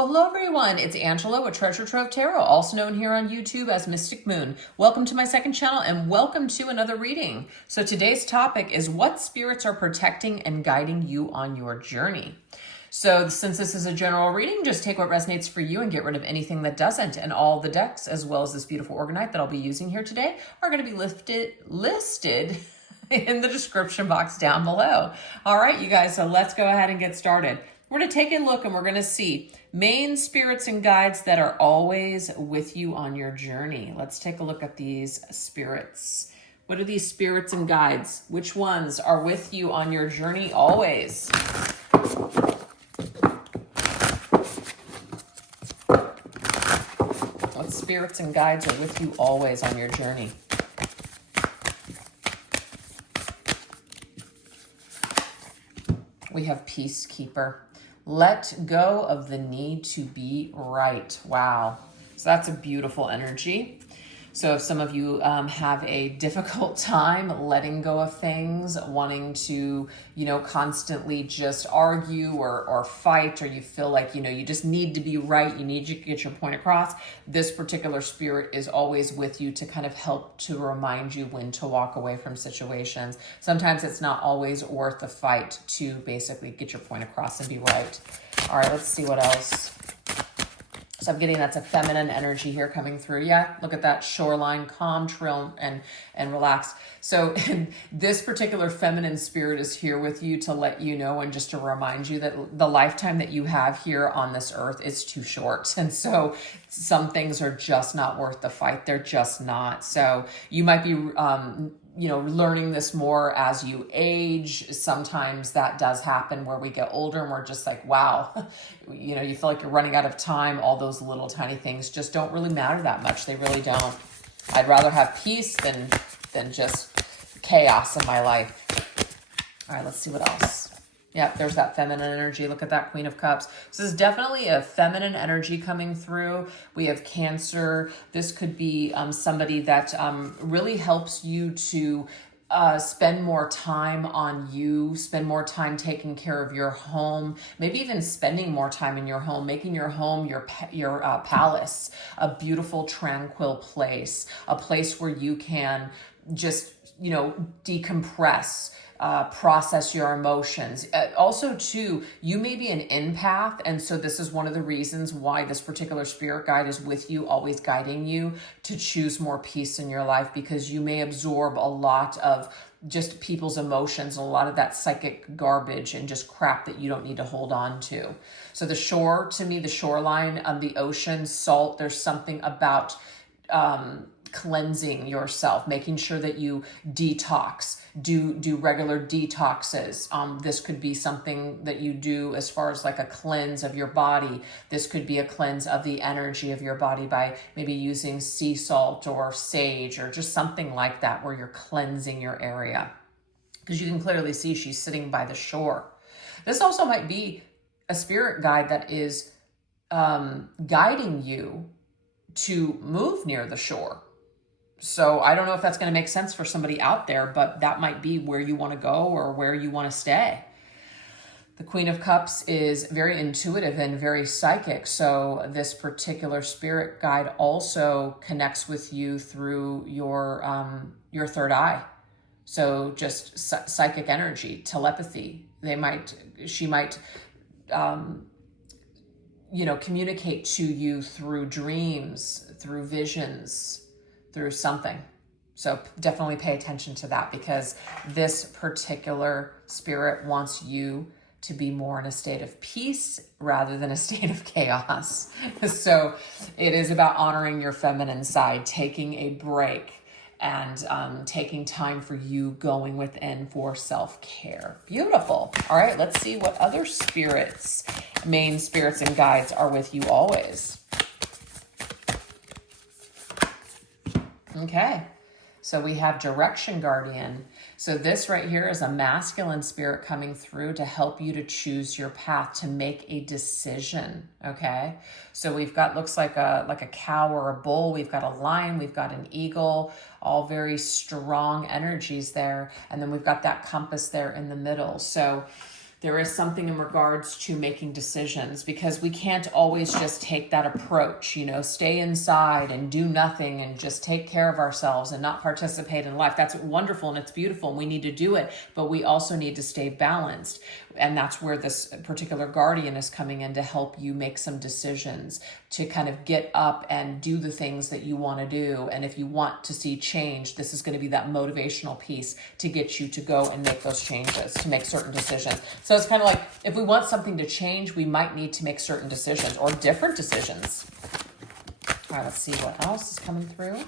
Well, hello everyone. It's Angela with Treasure Trove Tarot, also known here on YouTube as Mystic Moon. Welcome to my second channel and welcome to another reading. So today's topic is what spirits are protecting and guiding you on your journey. So since this is a general reading, just take what resonates for you and get rid of anything that doesn't. And all the decks, as well as this beautiful organite that I'll be using here today, are going to be listed in the description box down below. All right, you guys, so let's go ahead and get started. We're going to take a look and we're going to see main spirits and guides that are always with you on your journey. Let's take a look at these spirits. What are these spirits and guides? Which ones are with you on your journey always? What spirits and guides are with you always on your journey? We have Peacekeeper. Let go of the need to be right. Wow. So that's a beautiful energy. So if some of you have a difficult time letting go of things, wanting to, constantly just argue or fight, or you feel like, you just need to be right, you need to get your point across, this particular spirit is always with you to kind of help to remind you when to walk away from situations. Sometimes it's not always worth the fight to basically get your point across and be right. All right, let's see what else. So I'm getting that's a feminine energy here coming through. Yeah, look at that shoreline, calm, trill, and relaxed. So this particular feminine spirit is here with you to let you know and just to remind you that the lifetime that you have here on this earth is too short. And so some things are just not worth the fight. They're just not. So you might be learning this more as you age. Sometimes that does happen where we get older and we're just like, wow, you feel like you're running out of time. All those little tiny things just don't really matter that much. They really don't. I'd rather have peace than just chaos in my life. All right, let's see what else. Yeah, there's that feminine energy. Look at that Queen of Cups. This is definitely a feminine energy coming through. We have Cancer. This could be somebody that really helps you to spend more time on you, spend more time taking care of your home, maybe even spending more time in your home, making your home your palace, a beautiful, tranquil place, a place where you can just, decompress, process your emotions. Also, too, you may be an empath, and so this is one of the reasons why this particular spirit guide is with you, always guiding you to choose more peace in your life, because you may absorb a lot of just people's emotions, a lot of that psychic garbage and just crap that you don't need to hold on to. So the shore, to me, the shoreline, the ocean, salt, there's something about cleansing yourself, making sure that you detox, do regular detoxes. This could be something that you do as far as like a cleanse of your body. This could be a cleanse of the energy of your body by maybe using sea salt or sage or just something like that, where you're cleansing your area. Because you can clearly see she's sitting by the shore. This also might be a spirit guide that is guiding you to move near the shore. So I don't know if that's going to make sense for somebody out there, but that might be where you want to go or where you want to stay. The Queen of Cups is very intuitive and very psychic. So this particular spirit guide also connects with you through your third eye. So just psychic energy, telepathy. She might communicate to you through dreams, through visions, through something. So definitely pay attention to that, because this particular spirit wants you to be more in a state of peace rather than a state of chaos. So it is about honoring your feminine side, taking a break, and taking time for you, going within for self-care. Beautiful. All right, let's see what other spirits, main spirits and guides are with you always. Okay, so we have Direction Guardian. So this right here is a masculine spirit coming through to help you to choose your path, to make a decision, okay? So we've got, looks like a cow or a bull. We've got a lion, we've got an eagle, all very strong energies there. And then we've got that compass there in the middle. So There is something in regards to making decisions, because we can't always just take that approach, stay inside and do nothing and just take care of ourselves and not participate in life. That's wonderful and it's beautiful and we need to do it, but we also need to stay balanced. And that's where this particular guardian is coming in to help you make some decisions, to kind of get up and do the things that you want to do. And if you want to see change, this is going to be that motivational piece to get you to go and make those changes, to make certain decisions. So it's kind of like, if we want something to change, we might need to make certain decisions or different decisions. All right, let's see what else is coming through.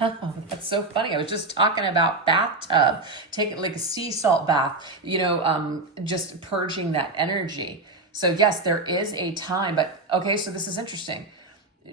Oh, that's so funny. I was just talking about bathtub, taking like a sea salt bath, just purging that energy. So yes, there is a time, but okay, so this is interesting.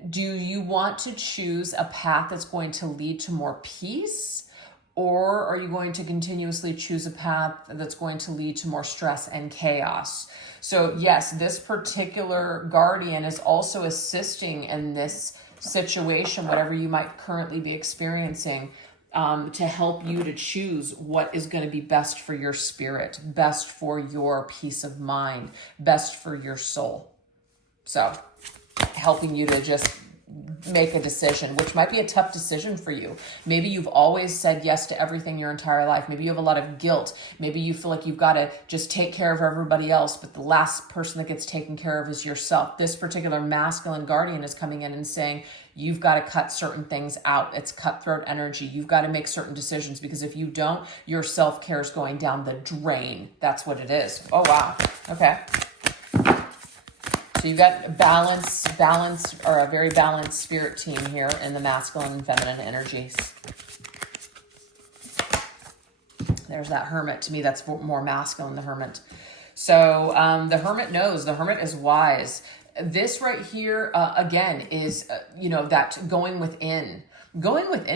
Do you want to choose a path that's going to lead to more peace? Or are you going to continuously choose a path that's going to lead to more stress and chaos? So yes, this particular guardian is also assisting in this situation, whatever you might currently be experiencing, to help you to choose what is going to be best for your spirit, best for your peace of mind, best for your soul. So helping you to just make a decision, which might be a tough decision for you. Maybe you've always said yes to everything your entire life. Maybe you have a lot of guilt. Maybe you feel like you've got to just take care of everybody else, but the last person that gets taken care of is yourself. This particular masculine guardian is coming in and saying, you've got to cut certain things out. It's cutthroat energy. You've got to make certain decisions, because if you don't, your self-care is going down the drain. That's what it is. Oh, wow. Okay. So you've got balance, or a very balanced spirit team here in the masculine and feminine energies. There's that hermit. To me, that's more masculine, the hermit. So the hermit knows. The hermit is wise. This right here, again, is, that going within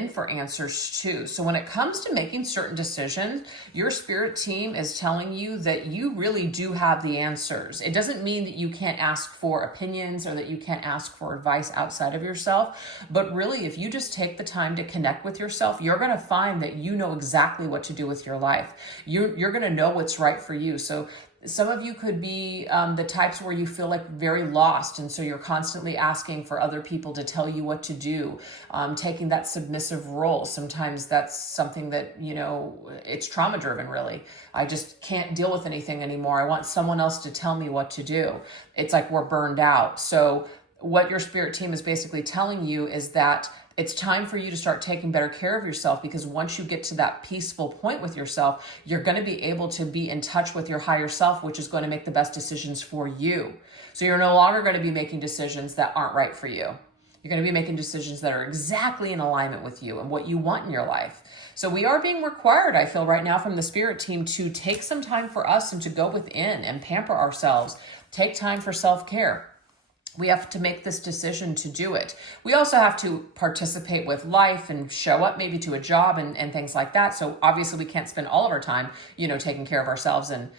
for answers too. So when it comes to making certain decisions, your spirit team is telling you that you really do have the answers. It doesn't mean that you can't ask for opinions or that you can't ask for advice outside of yourself. But really, if you just take the time to connect with yourself, you're going to find that you know exactly what to do with your life. You're going to know what's right for you. So some of you could be the types where you feel like very lost. And so you're constantly asking for other people to tell you what to do, taking that submissive role. Sometimes that's something that, it's trauma driven, really. I just can't deal with anything anymore. I want someone else to tell me what to do. It's like we're burned out. So what your spirit team is basically telling you is that it's time for you to start taking better care of yourself, because once you get to that peaceful point with yourself, you're going to be able to be in touch with your higher self, which is going to make the best decisions for you. So you're no longer going to be making decisions that aren't right for you. You're going to be making decisions that are exactly in alignment with you and what you want in your life. So we are being required, I feel right now, from the spirit team to take some time for us and to go within and pamper ourselves. Take time for self-care. We have to make this decision to do it. We also have to participate with life and show up maybe to a job and things like that. So obviously we can't spend all of our time, taking care of ourselves and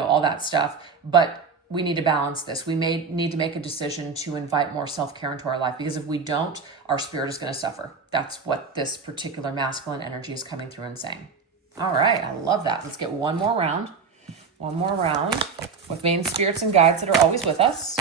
all that stuff. But we need to balance this. We may need to make a decision to invite more self-care into our life, because if we don't, our spirit is going to suffer. That's what this particular masculine energy is coming through and saying. All right, I love that. Let's get one more round. One more round with main spirits and guides that are always with us.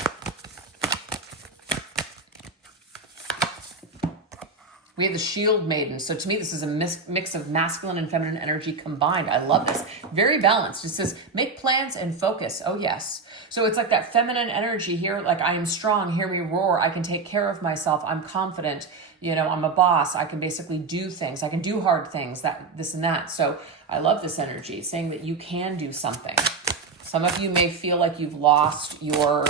We have the Shield Maiden. So to me, this is a mix of masculine and feminine energy combined. I love this. Very balanced. It says, make plans and focus. Oh, yes. So it's like that feminine energy here, like I am strong, hear me roar. I can take care of myself. I'm confident. I'm a boss. I can basically do things. I can do hard things, this and that. So I love this energy, saying that you can do something. Some of you may feel like you've lost your,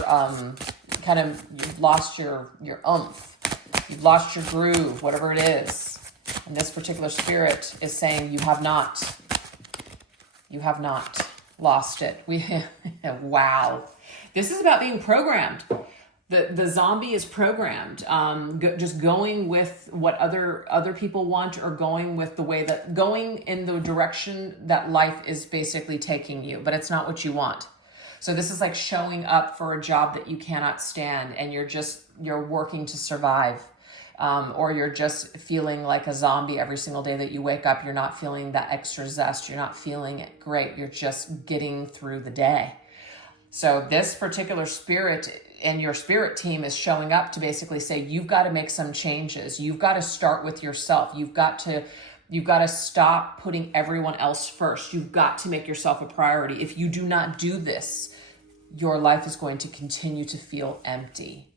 you've lost your oomph. You've lost your groove, whatever it is. And this particular spirit is saying you have not lost it. Wow. This is about being programmed. The zombie is programmed. Just going with what other people want, or going in the direction that life is basically taking you, but it's not what you want. So this is like showing up for a job that you cannot stand, and you're working to survive. or you're just feeling like a zombie every single day that you wake up. You're not feeling that extra zest. You're not feeling it great. You're just getting through the day. So this particular spirit and your spirit team is showing up to basically say, you've got to make some changes. You've got to start with yourself. You've got to stop putting everyone else first. You've got to make yourself a priority. If you do not do this, your life is going to continue to feel empty.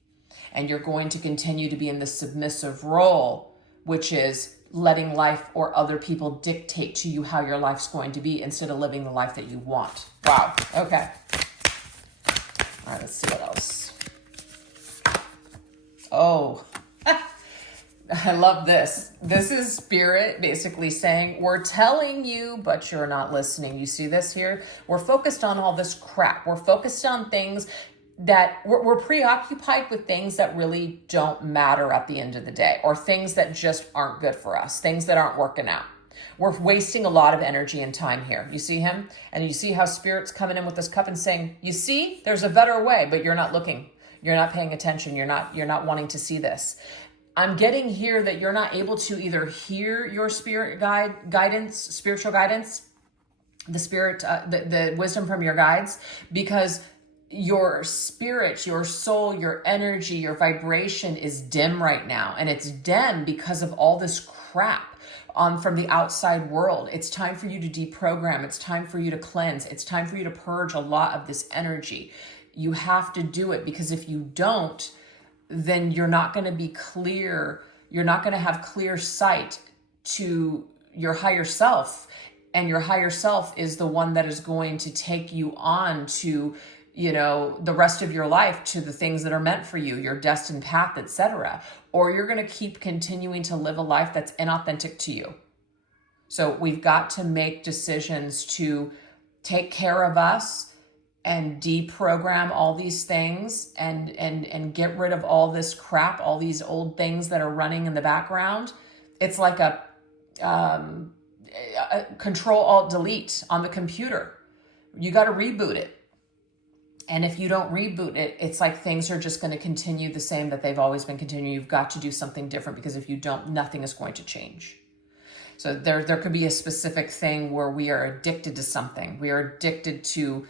And you're going to continue to be in the submissive role, which is letting life or other people dictate to you how your life's going to be instead of living the life that you want. Wow. Okay. All right, let's see what else. Oh, I love this. This is spirit basically saying, we're telling you, but you're not listening. You see this here? We're focused on all this crap. We're focused on things that we're preoccupied with, things that really don't matter at the end of the day, or things that just aren't good for us, things that aren't working out. We're wasting a lot of energy and time here. You see him? And you see how spirit's coming in with this cup and saying, you see, there's a better way, but you're not looking. You're not paying attention. You're not wanting to see this. I'm getting here that you're not able to either hear your spirit guidance, spiritual guidance, the spirit, the wisdom from your guides, because your spirit, your soul, your energy, your vibration is dim right now. And it's dim because of all this crap from the outside world. It's time for you to deprogram. It's time for you to cleanse. It's time for you to purge a lot of this energy. You have to do it, because if you don't, then you're not going to be clear. You're not going to have clear sight to your higher self. And your higher self is the one that is going to take you on to, the rest of your life, to the things that are meant for you, your destined path, etc. Or you're going to keep continuing to live a life that's inauthentic to you. So we've got to make decisions to take care of us and deprogram all these things and get rid of all this crap, all these old things that are running in the background. It's like a Control-Alt-Delete on the computer. You got to reboot it. And if you don't reboot it, it's like things are just going to continue the same that they've always been continuing. You've got to do something different, because if you don't, nothing is going to change. So there could be a specific thing where we are addicted to something. We are addicted to,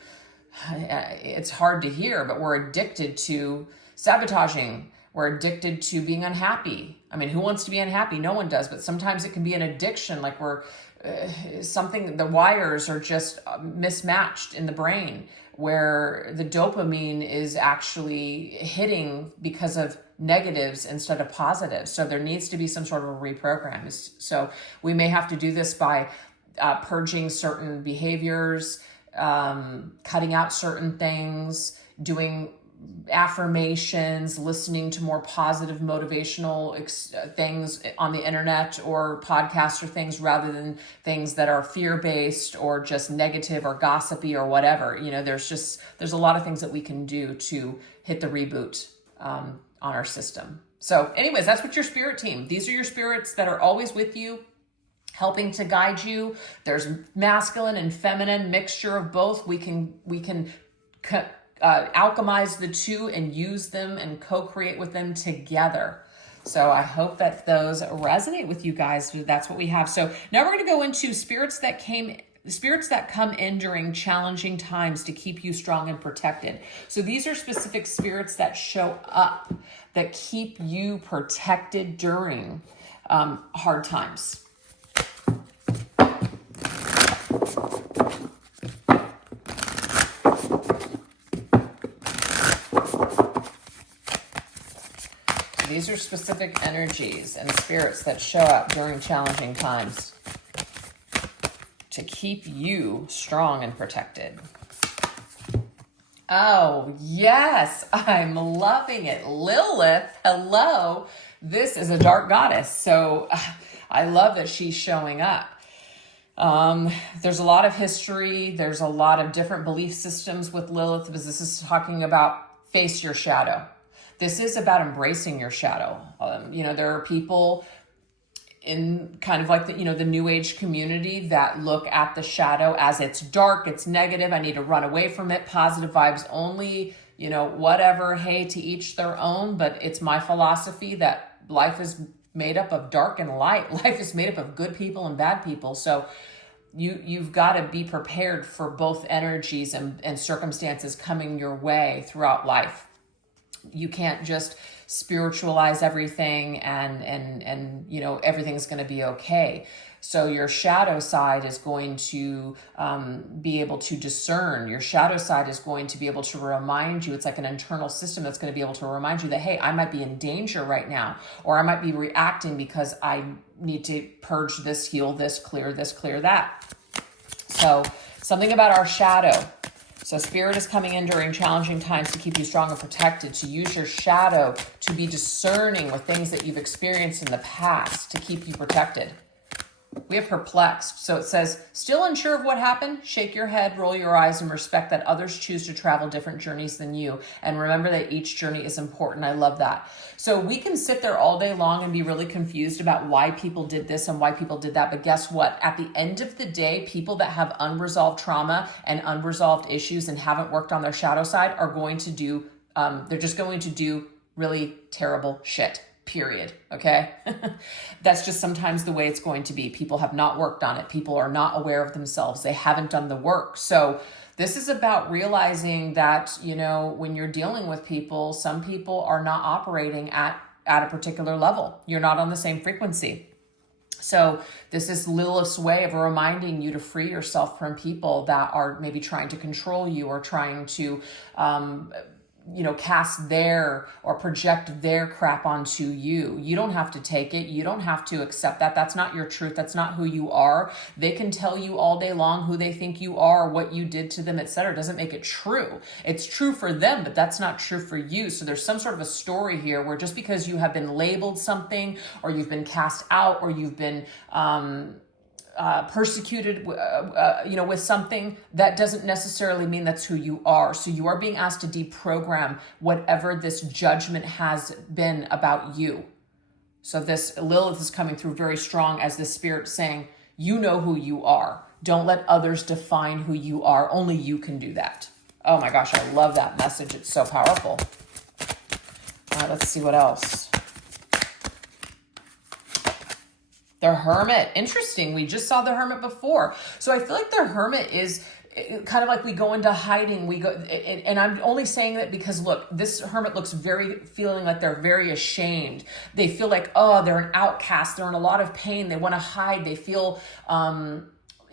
it's hard to hear, but we're addicted to sabotaging. We're addicted to being unhappy. I mean, who wants to be unhappy? No one does, but sometimes it can be an addiction. Like the wires are just mismatched in the brain, where the dopamine is actually hitting because of negatives instead of positives. So there needs to be some sort of a reprogram. So we may have to do this by purging certain behaviors, cutting out certain things, doing affirmations, listening to more positive motivational things on the internet or podcasts or things, rather than things that are fear-based or just negative or gossipy or whatever. There's a lot of things that we can do to hit the reboot on our system. So anyways, that's what your spirit team, these are your spirits that are always with you, helping to guide you. There's masculine and feminine mixture of both. We can alchemize the two and use them and co-create with them together. So I hope that those resonate with you guys. That's what we have. So now we're going to go into spirits that come in during challenging times to keep you strong and protected. So these are specific spirits that show up, that keep you protected during hard times. These are specific energies and spirits that show up during challenging times to keep you strong and protected. Oh, yes, I'm loving it. Lilith, hello. This is a dark goddess, so I love that she's showing up. There's a lot of history. There's a lot of different belief systems with Lilith, because this is talking about face your shadow. This is about embracing your shadow. There are people in kind of like the new age community that look at the shadow as it's dark, it's negative, I need to run away from it, positive vibes only, whatever, hey, to each their own. But it's my philosophy that life is made up of dark and light. Life is made up of good people and bad people. So you've got to be prepared for both energies and circumstances coming your way throughout life. You can't just spiritualize everything and you know, everything's going to be okay. So your shadow side is going to be able to discern. Your shadow side is going to be able to remind you. It's like an internal system that's going to be able to remind you that, hey, I might be in danger right now, or I might be reacting because I need to purge this, heal this, clear that. So something about our shadow. So spirit is coming in during challenging times to keep you strong and protected, to use your shadow to be discerning with things that you've experienced in the past to keep you protected. We have perplexed. So it says, still unsure of what happened? Shake your head, roll your eyes, and respect that others choose to travel different journeys than you. And remember that each journey is important. I love that. So we can sit there all day long and be really confused about why people did this and why people did that. But guess what? At the end of the day, people that have unresolved trauma and unresolved issues and haven't worked on their shadow side are going to do, they're just going to do really terrible shit. Period. Okay. That's just sometimes the way it's going to be. People have not worked on it. People are not aware of themselves. They haven't done the work. So this is about realizing that, you know, when you're dealing with people, some people are not operating at a particular level. You're not on the same frequency. So this is Lilith's way of reminding you to free yourself from people that are maybe trying to control you or trying to, you know, cast their or project their crap onto you. You don't have to take it. You don't have to accept that. That's not your truth. That's not who you are. They can tell you all day long who they think you are, what you did to them, etc. Doesn't make it true. It's true for them, but that's not true for you. So there's some sort of a story here where just because you have been labeled something, or you've been cast out, or you've been persecuted, you know, with something, that doesn't necessarily mean that's who you are. So you are being asked to deprogram whatever this judgment has been about you. So this Lilith is coming through very strong as the spirit saying, you know who you are. Don't let others define who you are. Only you can do that. Oh my gosh, I love that message. It's so powerful. All right, let's see what else. The Hermit. Interesting. We just saw the Hermit before. So I feel like the Hermit is kind of like we go into hiding. We go, and I'm only saying that because look, this Hermit looks feeling like they're very ashamed. They feel like, oh, they're an outcast. They're in a lot of pain. They want to hide. They feel,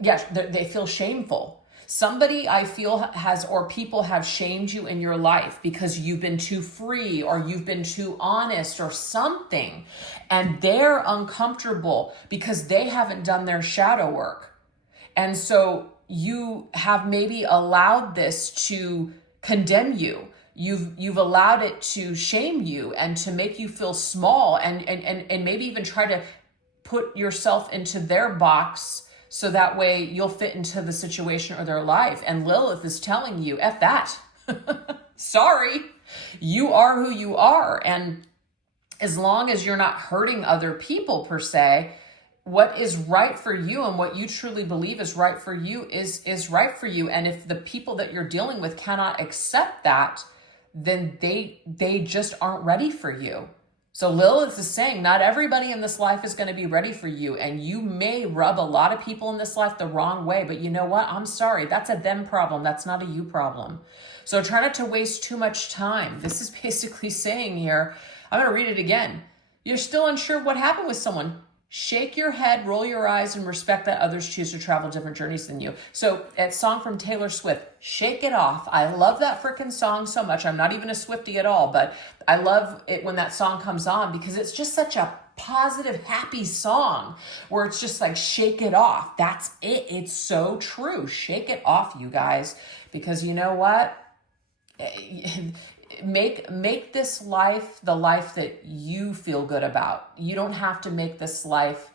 they feel shameful. Somebody I feel has, or people have shamed you in your life because you've been too free or you've been too honest or something. And they're uncomfortable because they haven't done their shadow work. And so you have maybe allowed this to condemn you. You've allowed it to shame you and to make you feel small and maybe even try to put yourself into their box so that way you'll fit into the situation or their life. And Lilith is telling you, F that. Sorry, you are who you are. And as long as you're not hurting other people per se, what is right for you and what you truly believe is right for you is right for you. And if the people that you're dealing with cannot accept that, then they just aren't ready for you. So Lilith is saying not everybody in this life is going to be ready for you. And you may rub a lot of people in this life the wrong way, but you know what? I'm sorry. That's a them problem. That's not a you problem. So try not to waste too much time. This is basically saying here, I'm going to read it again. You're still unsure what happened with someone. Shake your head, roll your eyes, and respect that others choose to travel different journeys than you. So that song from Taylor Swift, Shake It Off. I love that freaking song so much. I'm not even a Swiftie at all, but I love it when that song comes on because it's just such a positive, happy song where it's just like, shake it off. That's it. It's so true. Shake it off, you guys, because you know what? Make this life the life that you feel good about. You don't have to make this life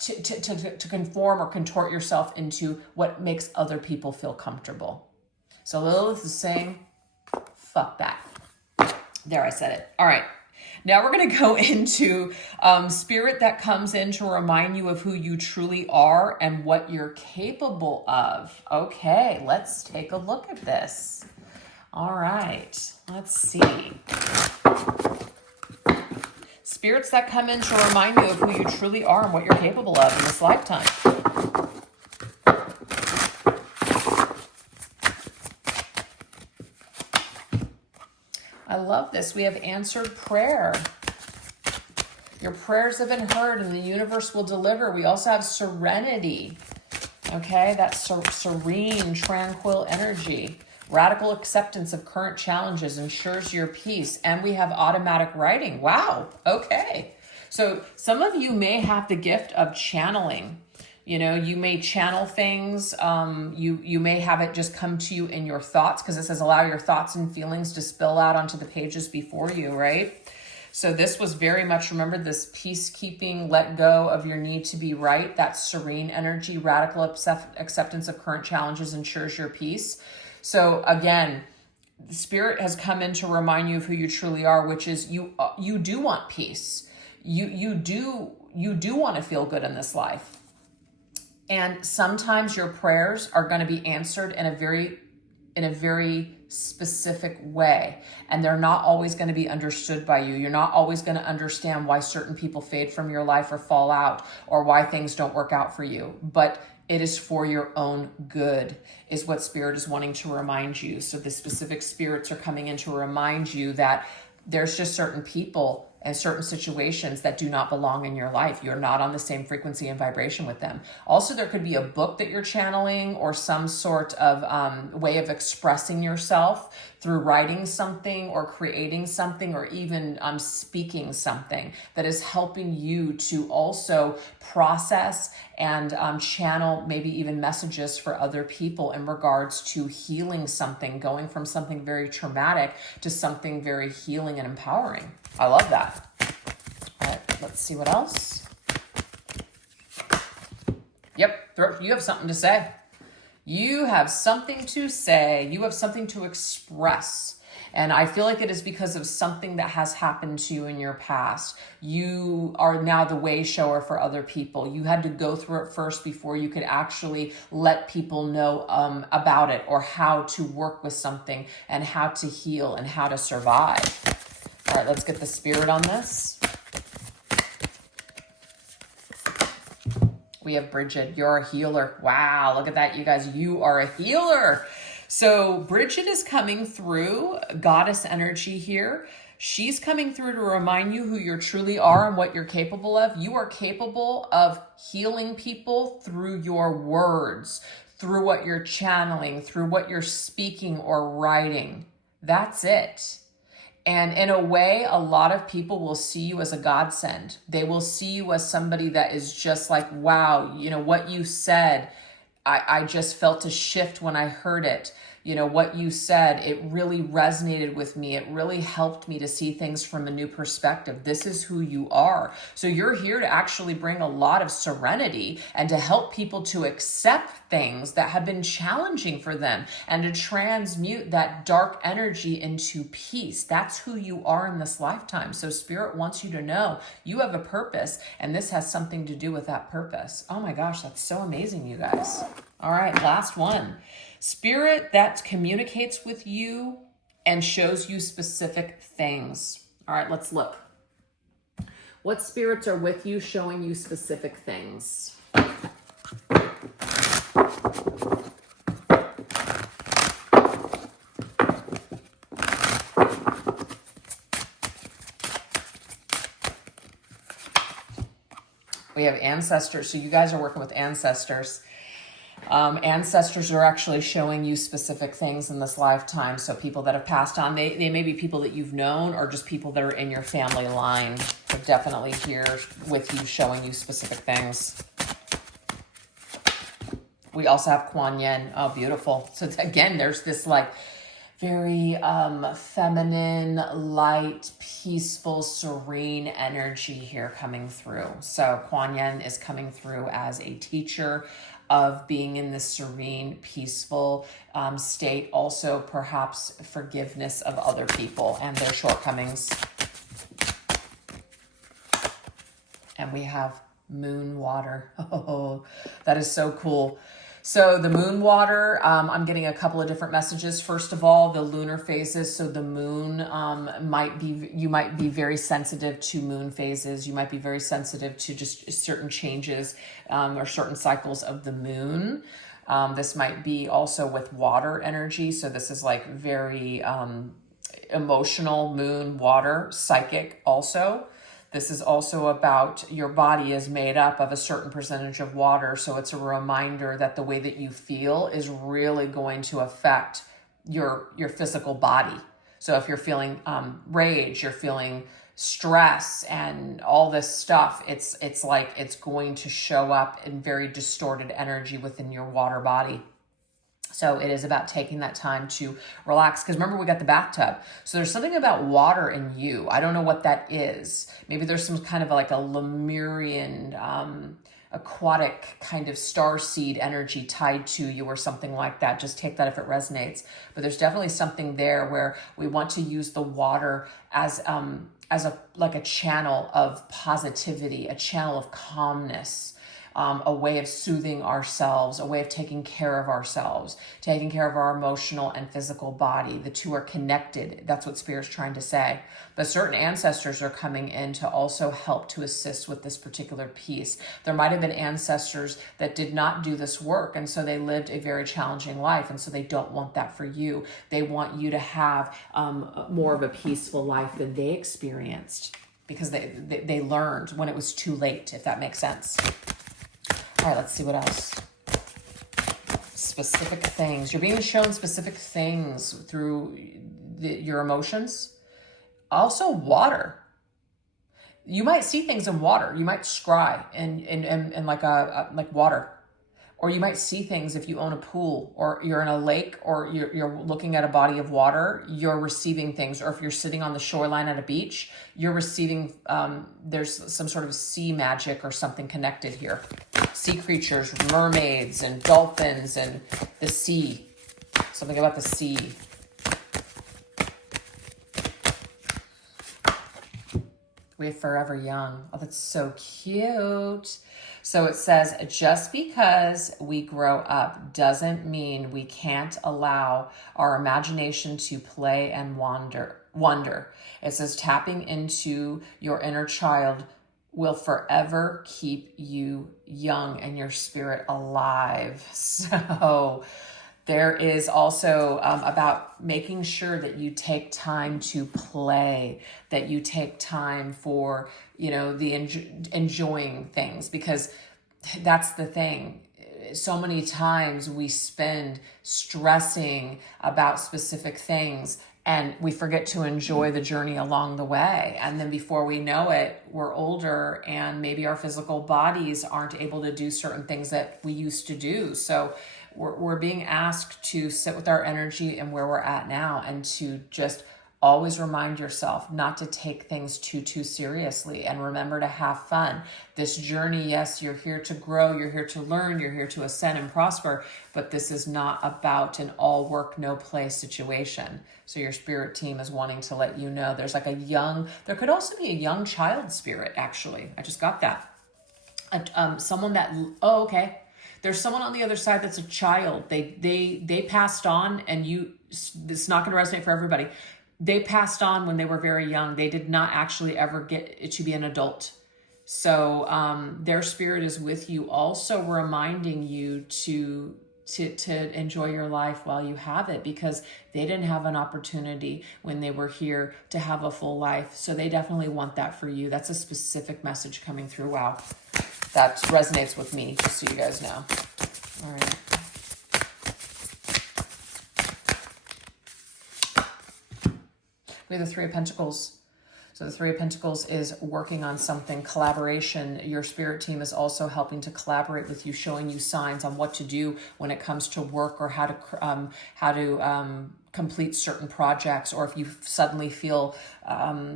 to conform or contort yourself into what makes other people feel comfortable. So Lilith is saying, fuck that. There, I said it. All right. Now we're going to go into spirit that comes in to remind you of who you truly are and what you're capable of. Okay, let's take a look at this. All right, let's see. spirits that come in to remind you of who you truly are and what you're capable of in this lifetime. I love this. We have answered prayer. Your prayers have been heard and the universe will deliver. We also have serenity. Okay, that's serene, tranquil energy. Radical acceptance of current challenges ensures your peace. And we have automatic writing. Wow. Okay. So some of you may have the gift of channeling. You know, you may channel things. You may have it just come to you in your thoughts, because it says allow your thoughts and feelings to spill out onto the pages before you, right? So this was very much, remember, this peacekeeping, let go of your need to be right. That serene energy, radical acceptance of current challenges ensures your peace. So again, the spirit has come in to remind you of who you truly are, which is you do want peace. You do want to feel good in this life. And sometimes your prayers are going to be answered in a very specific way. And they're not always going to be understood by you. You're not always going to understand why certain people fade from your life or fall out, or why things don't work out for you. But it is for your own good, is what Spirit is wanting to remind you. So the specific spirits are coming in to remind you that there's just certain people and certain situations that do not belong in your life. You're not on the same frequency and vibration with them. Also, there could be a book that you're channeling, or some sort of way of expressing yourself through writing something or creating something, or even speaking something that is helping you to also process and channel maybe even messages for other people in regards to healing something, going from something very traumatic to something very healing and empowering. I love that. All right, let's see what else. Yep, you have something to say. You have something to say. You have something to express. And I feel like it is because of something that has happened to you in your past. You are now the way shower for other people. You had to go through it first before you could actually let people know about it, or how to work with something, and how to heal and how to survive. All right, let's get the spirit on this. We have Bridget. You're a healer. Wow, look at that, you guys. You are a healer. So Bridget is coming through, goddess energy here. She's coming through to remind you who you truly are and what you're capable of. You are capable of healing people through your words, through what you're channeling, through what you're speaking or writing. That's it. And in a way, a lot of people will see you as a godsend. They will see you as somebody that is just like, wow, you know, what you said, I just felt a shift when I heard it. You know, what you said, it really resonated with me. It really helped me to see things from a new perspective. This is who you are. So you're here to actually bring a lot of serenity and to help people to accept things that have been challenging for them, and to transmute that dark energy into peace. That's who you are in this lifetime. So Spirit wants you to know you have a purpose, and this has something to do with that purpose. Oh my gosh, that's so amazing, you guys. All right, last one. Spirit that communicates with you and shows you specific things. All right, let's look. What spirits are with you showing you specific things? We have ancestors. So you guys are working with ancestors. Ancestors are actually showing you specific things in this lifetime. So people that have passed on, they may be people that you've known, or just people that are in your family line. They're definitely here with you, showing you specific things. We also have Kuan Yin. Oh, beautiful. So again, there's this like very feminine, light, peaceful, serene energy here coming through. So Kuan Yin is coming through as a teacher of being in this serene, peaceful state. Also, perhaps forgiveness of other people and their shortcomings. And we have moon water. Oh, that is so cool. So the moon water, I'm getting a couple of different messages. First of all, the lunar phases. So the moon you might be very sensitive to moon phases. You might be very sensitive to just certain changes or certain cycles of the moon. This might be also with water energy. So this is like very emotional, moon, water, psychic also. This is also about your body is made up of a certain percentage of water. So it's a reminder that the way that you feel is really going to affect your physical body. So if you're feeling rage, you're feeling stress and all this stuff, it's like it's going to show up in very distorted energy within your water body. So it is about taking that time to relax. Because remember, we got the bathtub. So there's something about water in you. I don't know what that is. Maybe there's some kind of like a Lemurian aquatic kind of starseed energy tied to you or something like that. Just take that if it resonates. But there's definitely something there where we want to use the water as a channel of positivity, a channel of calmness. A way of soothing ourselves, a way of taking care of ourselves, taking care of our emotional and physical body. The two are connected. That's what Spirit's trying to say. But certain ancestors are coming in to also help to assist with this particular piece. There might have been ancestors that did not do this work, and so they lived a very challenging life, and so they don't want that for you. They want you to have more of a peaceful life than they experienced because they learned when it was too late, if that makes sense. All right, let's see what else. Specific things. You're being shown specific things through your emotions. Also, water. You might see things in water. You might scry in like water. Or you might see things if you own a pool or you're in a lake or you're looking at a body of water, you're receiving things. Or if you're sitting on the shoreline at a beach, you're receiving, there's some sort of sea magic or something connected here. Sea creatures, mermaids and dolphins and the sea. Something about the sea. We're forever young. Oh, that's so cute. So it says, just because we grow up doesn't mean we can't allow our imagination to play and wonder. It says tapping into your inner child will forever keep you young and your spirit alive. So there is also about making sure that you take time to play, that you take time for, the enjoying things, because that's the thing. So many times we spend stressing about specific things and we forget to enjoy the journey along the way. And then before we know it, we're older and maybe our physical bodies aren't able to do certain things that we used to do. So we're being asked to sit with our energy and where we're at now and to just always remind yourself not to take things too seriously and remember to have fun. This journey, yes, you're here to grow, you're here to learn, you're here to ascend and prosper, but this is not about an all work, no play situation. So your spirit team is wanting to let you know there's like there could also be a young child spirit, actually. I just got that. Someone that, okay. There's someone on the other side that's a child. They passed on, and it's not going to resonate for everybody. They passed on when they were very young. They did not actually ever get to be an adult. So their spirit is with you, also reminding you to enjoy your life while you have it, because they didn't have an opportunity when they were here to have a full life. So they definitely want that for you. That's a specific message coming through. Wow. That resonates with me, just so you guys know. All right. We have the Three of Pentacles. So the Three of Pentacles is working on something, collaboration. Your spirit team is also helping to collaborate with you, showing you signs on what to do when it comes to work or how to complete certain projects, or if you suddenly feel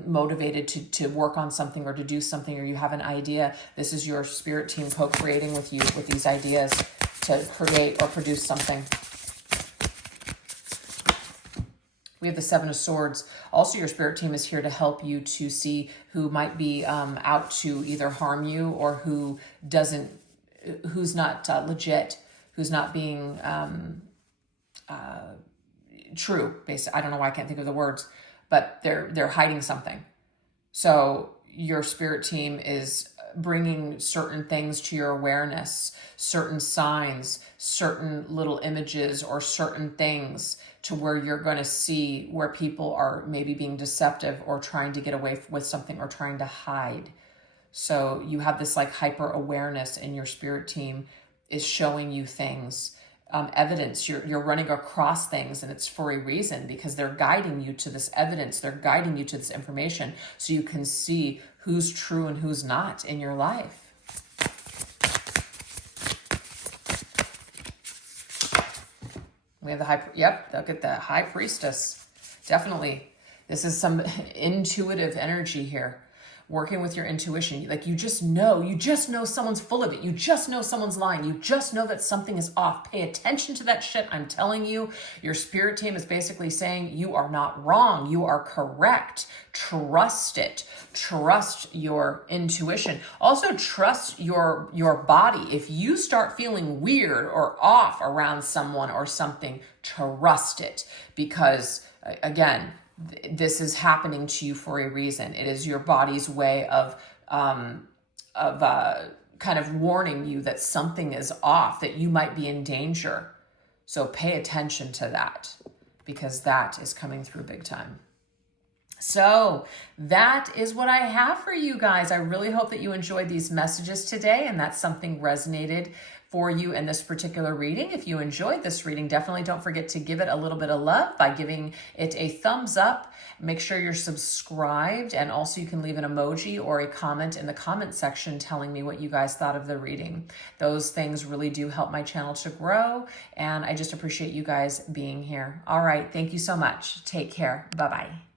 motivated to work on something or to do something, or you have an idea. This is your spirit team co-creating with you with these ideas to create or produce something. We have the Seven of Swords. Also, your spirit team is here to help you to see who might be out to either harm you or who's not legit, who's not being true. Basically, I don't know why I can't think of the words, but they're hiding something. So your spirit team is bringing certain things to your awareness, certain signs, certain little images, or certain things to where you're going to see where people are maybe being deceptive or trying to get away with something or trying to hide. So you have this like hyper awareness, and your spirit team is showing you things, evidence. You're running across things, and it's for a reason, because they're guiding you to this evidence. They're guiding you to this information so you can see who's true and who's not in your life. We have the look at the high priestess. Definitely. This is some intuitive energy here. Working with your intuition. Like you just know someone's full of it. You just know someone's lying. You just know that something is off. Pay attention to that shit. I'm telling you, your spirit team is basically saying you are not wrong. You are correct. Trust it. Trust your intuition. Also trust your body. If you start feeling weird or off around someone or something, trust it, because again, this is happening to you for a reason. It is your body's way of kind of warning you that something is off, that you might be in danger. So pay attention to that, because that is coming through big time. So that is what I have for you guys. I really hope that you enjoyed these messages today, and that something resonated for you in this particular reading. If you enjoyed this reading, definitely don't forget to give it a little bit of love by giving it a thumbs up. Make sure you're subscribed, and also you can leave an emoji or a comment in the comment section telling me what you guys thought of the reading. Those things really do help my channel to grow, and I just appreciate you guys being here. All right, thank you so much. Take care. Bye-bye.